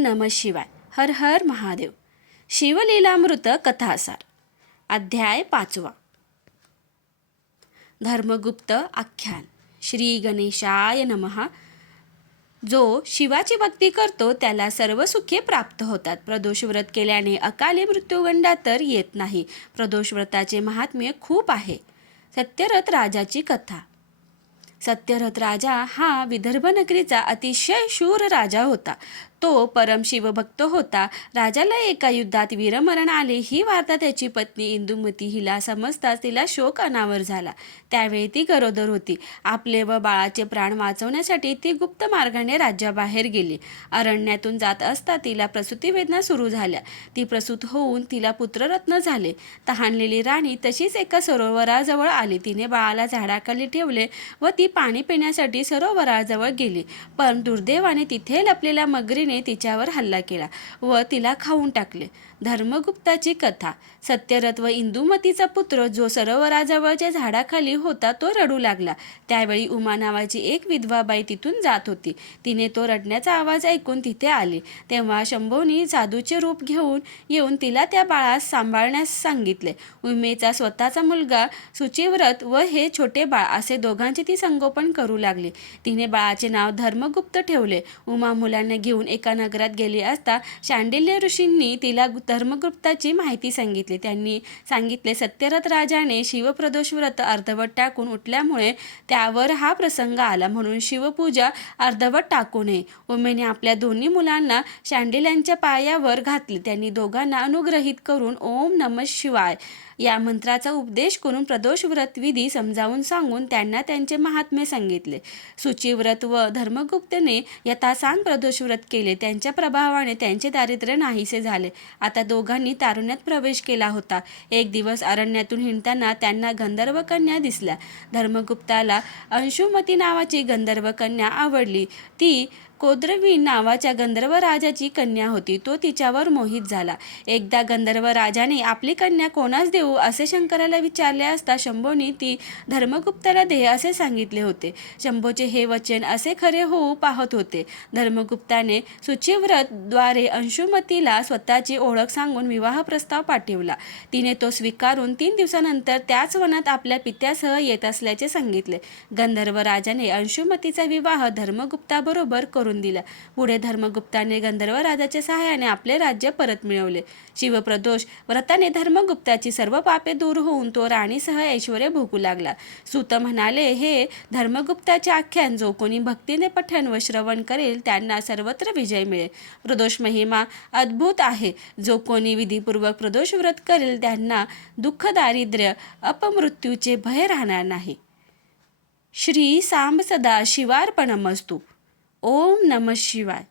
नम शिवाय. हर हर महादेव. शिवलीलामृत कथासार. अध्याय 5. धर्मगुप्त आख्यान. श्री गणेशाय नमः. जो शिवाची भक्ती करतो त्याला सर्व सुखे प्राप्त होतात. प्रदोष व्रत केल्याने अकाली मृत्युगंडा तर येत नाही. प्रदोष व्रताचे महात्म्य खूप आहे. सत्यरथ राजाची कथा. सत्यरथ राजा हा विदर्भ नगरीचा अतिशय शूर राजा होता. तो परम शिवभक्त होता. राजाला एका युद्धात वीरमरण आले ही वार्ता त्याची पत्नी इंदुमती हिला समजताच तिला शोक अनावर झाला. त्यावेळी ती गरोदर होती. आपले व बाळाचे प्राण वाचवण्यासाठी ती गुप्त मार्गाने राज्याबाहेर गेली. अरण्यातून जात असता तिला प्रसूती वेदना सुरू झाल्या. ती प्रसूत होऊन तिला पुत्ररत्न झाले. तहानलेली राणी तशीच एका सरोवराजवळ आली. तिने बाळाला झाडाखाली ठेवले व ती पाणी पिण्यासाठी सरोवराजवळ गेली. पण दुर्दैवाने तिथे लपलेल्या मगरीने तिच्यावर हल्ला केला व तिला खाऊन टाकले. धर्मगुप्ताची कथा. सत्यरथ व इंदुमतीचा पुत्र जो सरोवराजवळच्या झाडाखाली होता तो रडू लागला. त्यावेळी उमा नावाची एक विधवा बाई तिथून जात होती. तिने तो रडण्याचा आवाज ऐकून तिथे आली. तेव्हा शंभूनी जादूचे रूप घेऊन येऊन तिला त्या बाळास सांभाळण्यास सांगितले. उमेचा स्वतःचा मुलगा सुचिव्रत व हे छोटे बाळ असे दोघांचे ती संगोपन करू लागली. तिने बाळाचे नाव धर्मगुप्त ठेवले. उमा मुलांना घेऊन एका नगरात गेली असता शांडिल्य ऋषींनी तिला धर्मगुप्ताची माहिती सांगितली. त्यांनी सांगितले सत्यरथ राजाने शिवप्रदोष व्रत अर्धवट टाकून उठल्यामुळे त्यावर हा प्रसंग आला, म्हणून शिवपूजा अर्धवट टाकू नये. उमेने आपल्या दोन्ही मुलांना शांडिल्यांच्या पायावर घातले. त्यांनी दोघांना अनुग्रहित करून ओम नमः शिवाय या मंत्राचा उपदेश करून प्रदोष व्रत विधी समजावून सांगून त्यांना त्यांचे महात्म्य सांगितले. सुचिव्रत व धर्मगुप्तने यथासांग प्रदोष व्रत केले. त्यांच्या प्रभावाने त्यांचे दारिद्र्य नाहीसे झाले. आता दोघांनी तारुण्यात प्रवेश केला होता. एक दिवस अरण्यातून हिंडताना त्यांना गंधर्व कन्या दिसल्या. धर्मगुप्ताला अंशुमती नावाची गंधर्व कन्या आवडली. ती कोद्रवी नावाच्या गंधर्व राजाची कन्या होती. तो तिच्यावर मोहित झाला. एकदा गंधर्व राजाने आपली कन्या कोणास देऊ असे शंकराला विचारले असता शंभूने ती धर्मगुप्ताला दे असे सांगितले होते. शंभूचे हे वचन असे खरे होऊ पाहत होते. धर्मगुप्ताने सुचिव्रत द्वारे अंशुमतीला स्वतःची ओळख सांगून विवाह प्रस्ताव पाठवला. तिने तो स्वीकारून 3 दिवसानंतर त्याच वनात आपल्या पित्यासह येत असल्याचे सांगितले. गंधर्व राजाने अंशुमतीचा विवाह धर्मगुप्ताबरोबर करून दिला. पुढे धर्मगुप्ताने गंधर्व राजाच्या सहाय्याने आपले राज्य परत मिळवले. शिवप्रदोष व्रताने धर्मगुप्ताची सर्व पापे दूर होऊन तो राणीसह ऐश्वर्य भोगू लागला. सूत म्हणाले, हे धर्मगुप्ताचे आख्यान जो कोणी भक्तीने पठण व श्रवण करेल त्यांना सर्वत्र विजय मिळेल. प्रदोष महिमा अद्भुत आहे. जो कोणी विधीपूर्वक प्रदोष व्रत करेल त्यांना दुःख दारिद्र्य अपमृत्यूचे भय राहणार नाही. श्री सांब सदा शिवार्पणमस्तु. ओम नमः शिवाय.